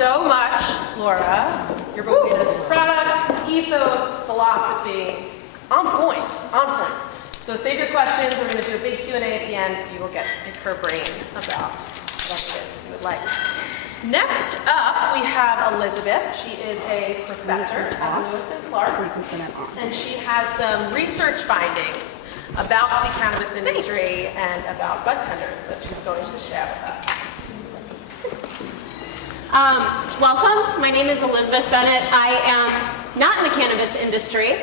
so much, Laura. Your Bowena's product, ethos, philosophy, on point, on point. So save your questions. We're going to do a big Q&A at the end, so you will get to pick her brain about what it is you would like. Next up, we have Elizabeth. She is a professor at Lewis and Clark, and she has some research findings about the cannabis industry and about bud tenders that she's going to share with us. Welcome. My name is Elizabeth Bennett. I am not in the cannabis industry,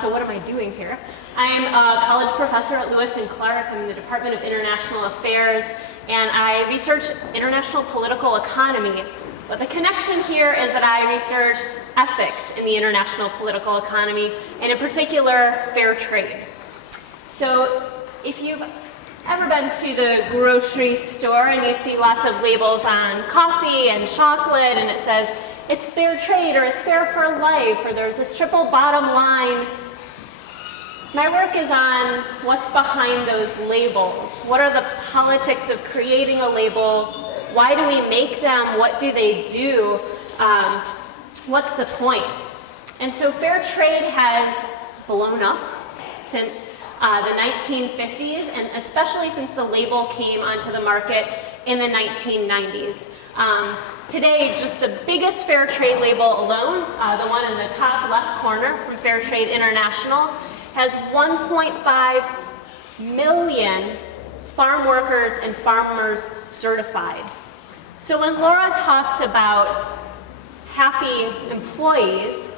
so what am I doing here? I am a college professor at Lewis and Clark. I'm in the Department of International Affairs, and I research international political economy. But the connection here is that I research ethics in the international political economy, and in particular, fair trade. So if you've ever been to the grocery store and you see lots of labels on coffee and chocolate and it says it's fair trade or it's fair for life or there's this triple bottom line, my work is on what's behind those labels. What are the politics of creating a label? Why do we make them? What do they do? What's the point? And so fair trade has blown up since the 1950s, and especially since the label came onto the market in the 1990s. Today, just the biggest fair trade label alone, the one in the top left corner from Fair Trade International, has 1.5 million farm workers and farmers certified. So when Laura talks about happy employees,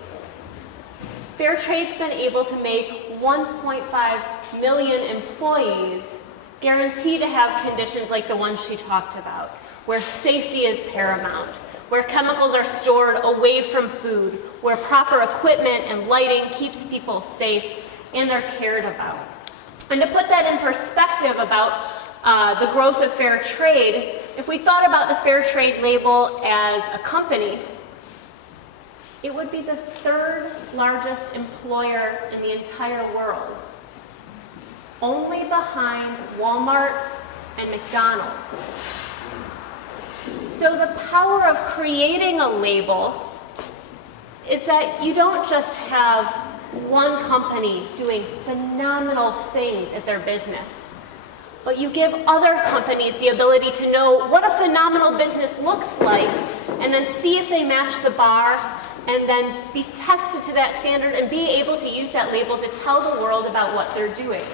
Fair Trade's been able to make 1.5 million employees guarantee to have conditions like the ones she talked about, where safety is paramount, where chemicals are stored away from food, where proper equipment and lighting keeps people safe, and they're cared about. And to put that in perspective about the growth of fair trade, if we thought about the fair trade label as a company, it would be the third largest employer in the entire world, only behind Walmart and McDonald's. So the power of creating a label is that you don't just have one company doing phenomenal things at their business, but you give other companies the ability to know what a phenomenal business looks like and then see if they match the bar and then be tested to that standard and be able to use that label to tell the world about what they're doing.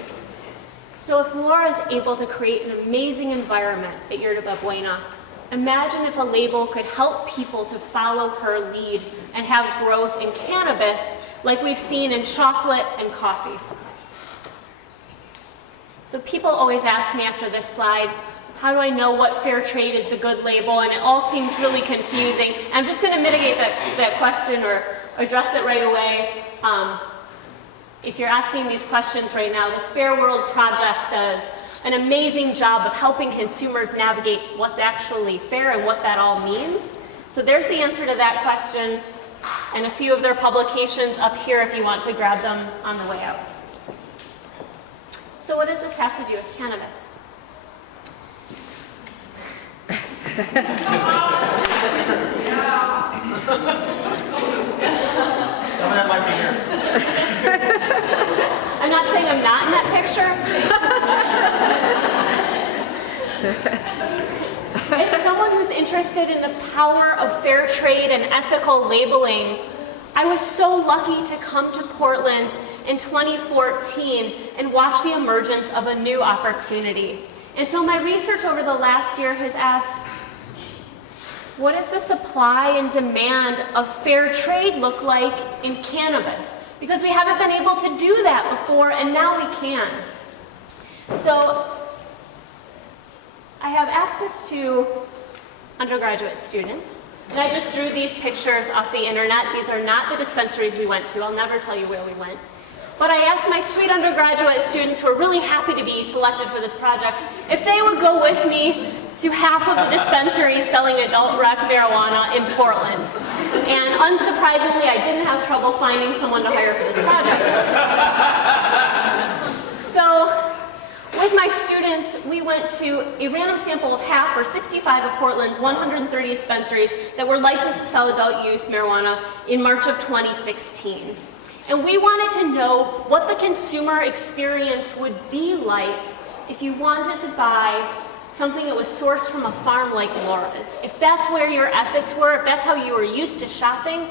So if Laura is able to create an amazing environment at Yerba Buena, imagine if a label could help people to follow her lead and have growth in cannabis like we've seen in chocolate and coffee. So people always ask me after this slide, how do I know what fair trade is the good label? And it all seems really confusing. I'm just going to mitigate that question or address it right away. If you're asking these questions right now, the Fair World Project does an amazing job of helping consumers navigate what's actually fair and what that all means. So there's the answer to that question, and a few of their publications up here if you want to grab them on the way out. So what does this have to do with cannabis? Some of that might be here. I'm not saying I'm not in that picture. As someone who's interested in the power of fair trade and ethical labeling, I was so lucky to come to Portland in 2014 and watch the emergence of a new opportunity. And so my research over the last year has asked, what does the supply and demand of fair trade look like in cannabis? Because we haven't been able to do that before, and now we can. So I have access to undergraduate students, and I just drew these pictures off the internet. These are not the dispensaries we went to. I'll never tell you where we went. But I asked my sweet undergraduate students who are really happy to be selected for this project if they would go with me to half of the dispensaries selling adult rec marijuana in Portland. And unsurprisingly, I didn't have trouble finding someone to hire for this project. So With my students, we went to a random sample of half, or 65 of Portland's 130 dispensaries that were licensed to sell adult use marijuana in March of 2016. And we wanted to know what the consumer experience would be like if you wanted to buy something that was sourced from a farm like Laura's. If that's where your ethics were, if that's how you were used to shopping,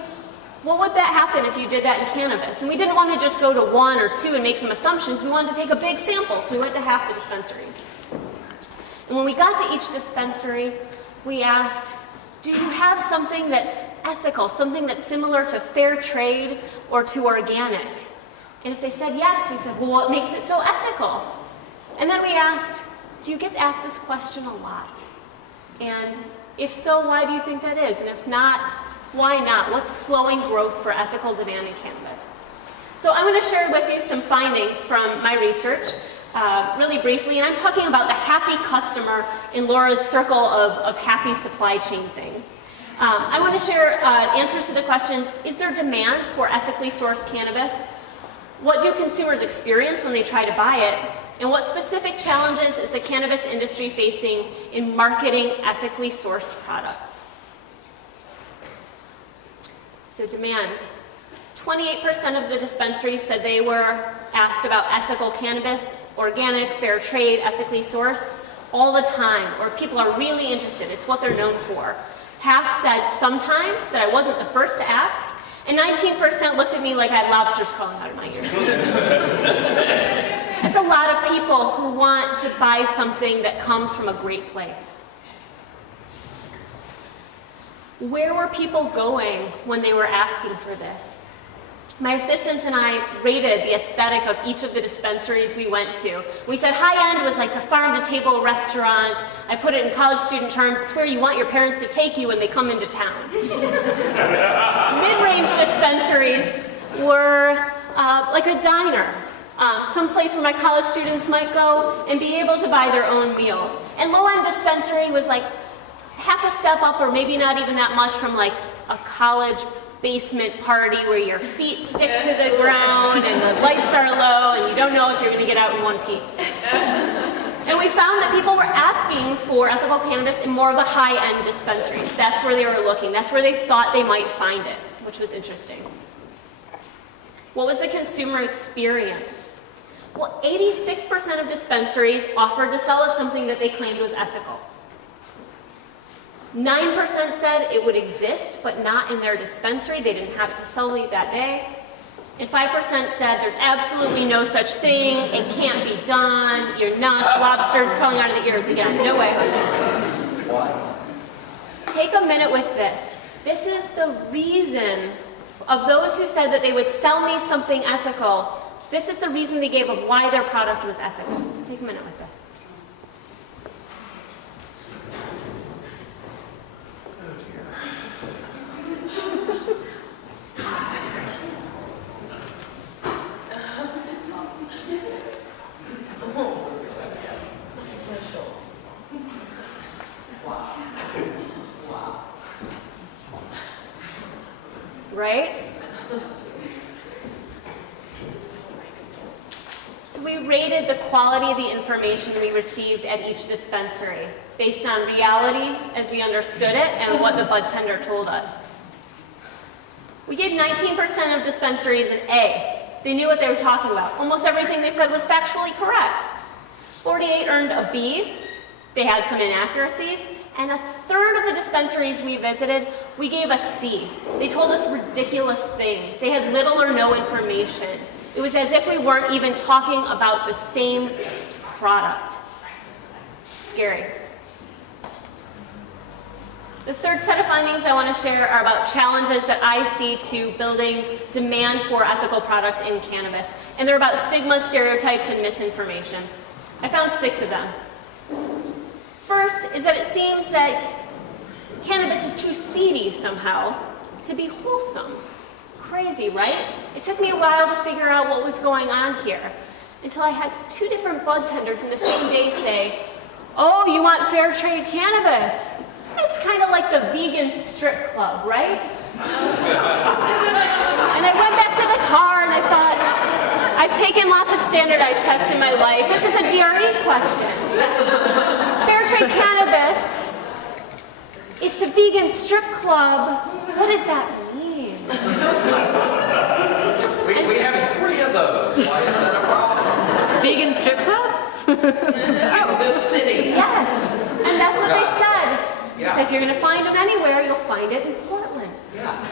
what would that happen if you did that in cannabis? And we didn't want to just go to 1 or 2 and make some assumptions. We wanted to take a big sample, so we went to half the dispensaries. And when we got to each dispensary, we asked, do you have something that's ethical, something that's similar to fair trade or to organic? And if they said yes, we said, well, what makes it so ethical? And then we asked, do you get asked this question a lot? And if so, why do you think that is? And if not, why not? What's slowing growth for ethical demand in cannabis? So I'm going to share with you some findings from my research, really briefly, and I'm talking about the happy customer in Laura's circle of happy supply chain things. I want to share answers to the questions, is there demand for ethically sourced cannabis? What do consumers experience when they try to buy it? And what specific challenges is the cannabis industry facing in marketing ethically sourced products? So demand. 28% of the dispensaries said they were asked about ethical cannabis, organic, fair trade, ethically sourced, all the time, or people are really interested. It's what they're known for. Half said sometimes, that I wasn't the first to ask, and 19% looked at me like I had lobsters crawling out of my ears. It's a lot of people who want to buy something that comes from a great place. Where were people going when they were asking for this? My assistants and I rated the aesthetic of each of the dispensaries we went to. We said high-end was like the farm-to-table restaurant. I put it in college student terms, it's where you want your parents to take you when they come into town. Mid-range dispensaries were like a diner. Someplace where my college students might go and be able to buy their own meals. And low-end dispensary was like half a step up, or maybe not even that much, from like a college basement party where your feet stick to the ground and the lights are low and you don't know if you're going to get out in one piece. And we found that people were asking for ethical cannabis in more of the high-end dispensaries. That's where they were looking. That's where they thought they might find it, which was interesting. What was the consumer experience? Well, 86% of dispensaries offered to sell us something that they claimed was ethical. 9% said it would exist, but not in their dispensary. They didn't have it to sell that day. And 5% said there's absolutely no such thing, it can't be done, you're nuts, lobsters crawling out of the ears again. No way, Jose. What? Take a minute with this. This is the reason of those who said that they would sell me something ethical. This is the reason they gave of why their product was ethical. Take a minute with this. Right? So we rated the quality of the information we received at each dispensary based on reality as we understood it and what the bud tender told us. We gave 19% of dispensaries an A. They knew what they were talking about. Almost everything they said was factually correct. 48 earned a B. They had some inaccuracies. And a third of the dispensaries we visited, we gave a C. They told us ridiculous things. They had little or no information. It was as if we weren't even talking about the same product. Scary. The third set of findings I want to share are about challenges that I see to building demand for ethical products in cannabis. And they're about stigma, stereotypes, and misinformation. I found 6 of them. First is that it seems that cannabis is too seedy somehow to be wholesome. Crazy, right? It took me a while to figure out what was going on here until I had 2 different bud tenders in the same day say, "Oh, you want fair trade cannabis?" It's kind of like the vegan strip club, right? And I went back to the car and I thought, I've taken lots of standardized test in my life. This is a GRE question. Fair trade cannabis. It's the vegan strip club. What does that mean? We have 3 of those. Why is that a problem? Vegan strip clubs? In this city. Yes, and that's what they said. Yeah. So if you're going to find them anywhere, you'll find it in Portland. Yeah.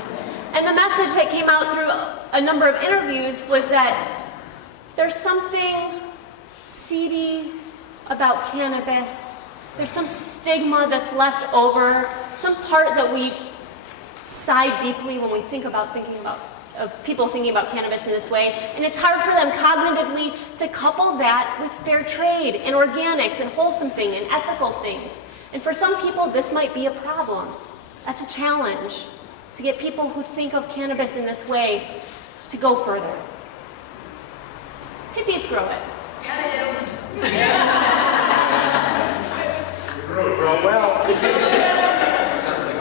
And the message that came out through a number of interviews was that there's something seedy about cannabis. There's some stigma that's left over, some part that we sigh deeply when we think about of people thinking about cannabis in this way. And it's hard for them cognitively to couple that with fair trade and organics and wholesome things and ethical things. And for some people, this might be a problem. That's a challenge, to get people who think of cannabis in this way to go further. Hippies grow it. Grow well.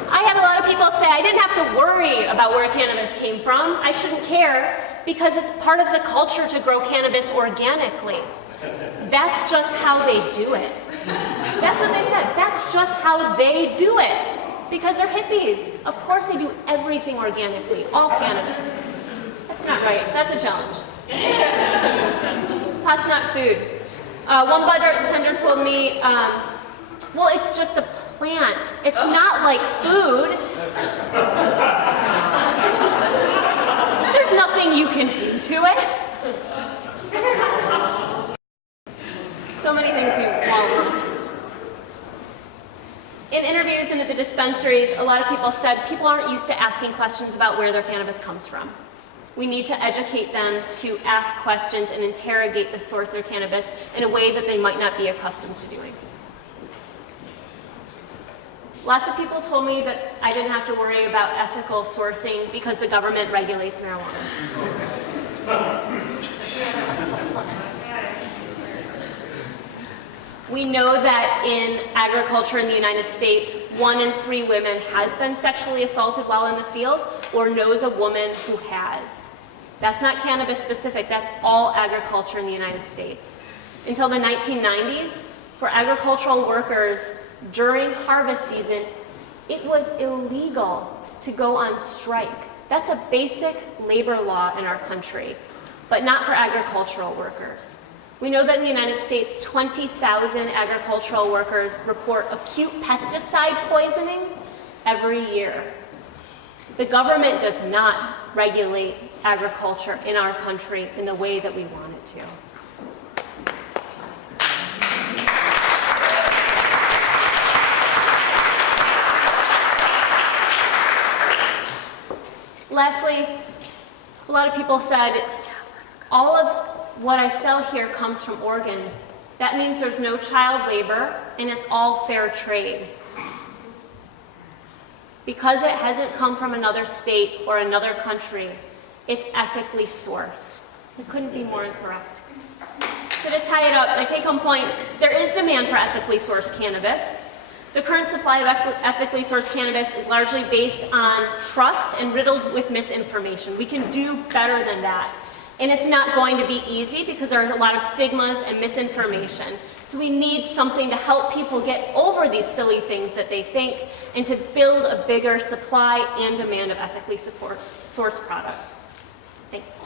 I had a lot of people say I didn't have to worry about where cannabis came from. I shouldn't care because it's part of the culture to grow cannabis organically. That's just how they do it. That's what they said. That's just how they do it. Because they're hippies. Of course they do everything organically, all cannabis. That's not right. That's a challenge. Pot's not food. One bartender told me, well, it's just a plant. It's not like food. There's nothing you can do to it. So many things you want. In interviews and at the dispensaries, a lot of people said people aren't used to asking questions about where their cannabis comes from. We need to educate them to ask questions and interrogate the source of their cannabis in a way that they might not be accustomed to doing. Lots of people told me that I didn't have to worry about ethical sourcing because the government regulates marijuana. We know that in agriculture in the United States, 1 in 3 women has been sexually assaulted while in the field or knows a woman who has. That's not cannabis specific, that's all agriculture in the United States. Until the 1990s, for agricultural workers during harvest season, it was illegal to go on strike. That's a basic labor law in our country, but not for agricultural workers. We know that in the United States, 20,000 agricultural workers report acute pesticide poisoning every year. The government does not regulate agriculture in our country in the way that we want it to. Lastly, a lot of people said, all of what I sell here comes from Oregon. That means there's no child labor and it's all fair trade. Because it hasn't come from another state or another country, it's ethically sourced. It couldn't be more incorrect. So to tie it up, my take-home points, there is demand for ethically sourced cannabis. The current supply of ethically sourced cannabis is largely based on trust and riddled with misinformation. We can do better than that. And it's not going to be easy because there are a lot of stigmas and misinformation. So we need something to help people get over these silly things that they think and to build a bigger supply and demand of ethically sourced product. Thanks.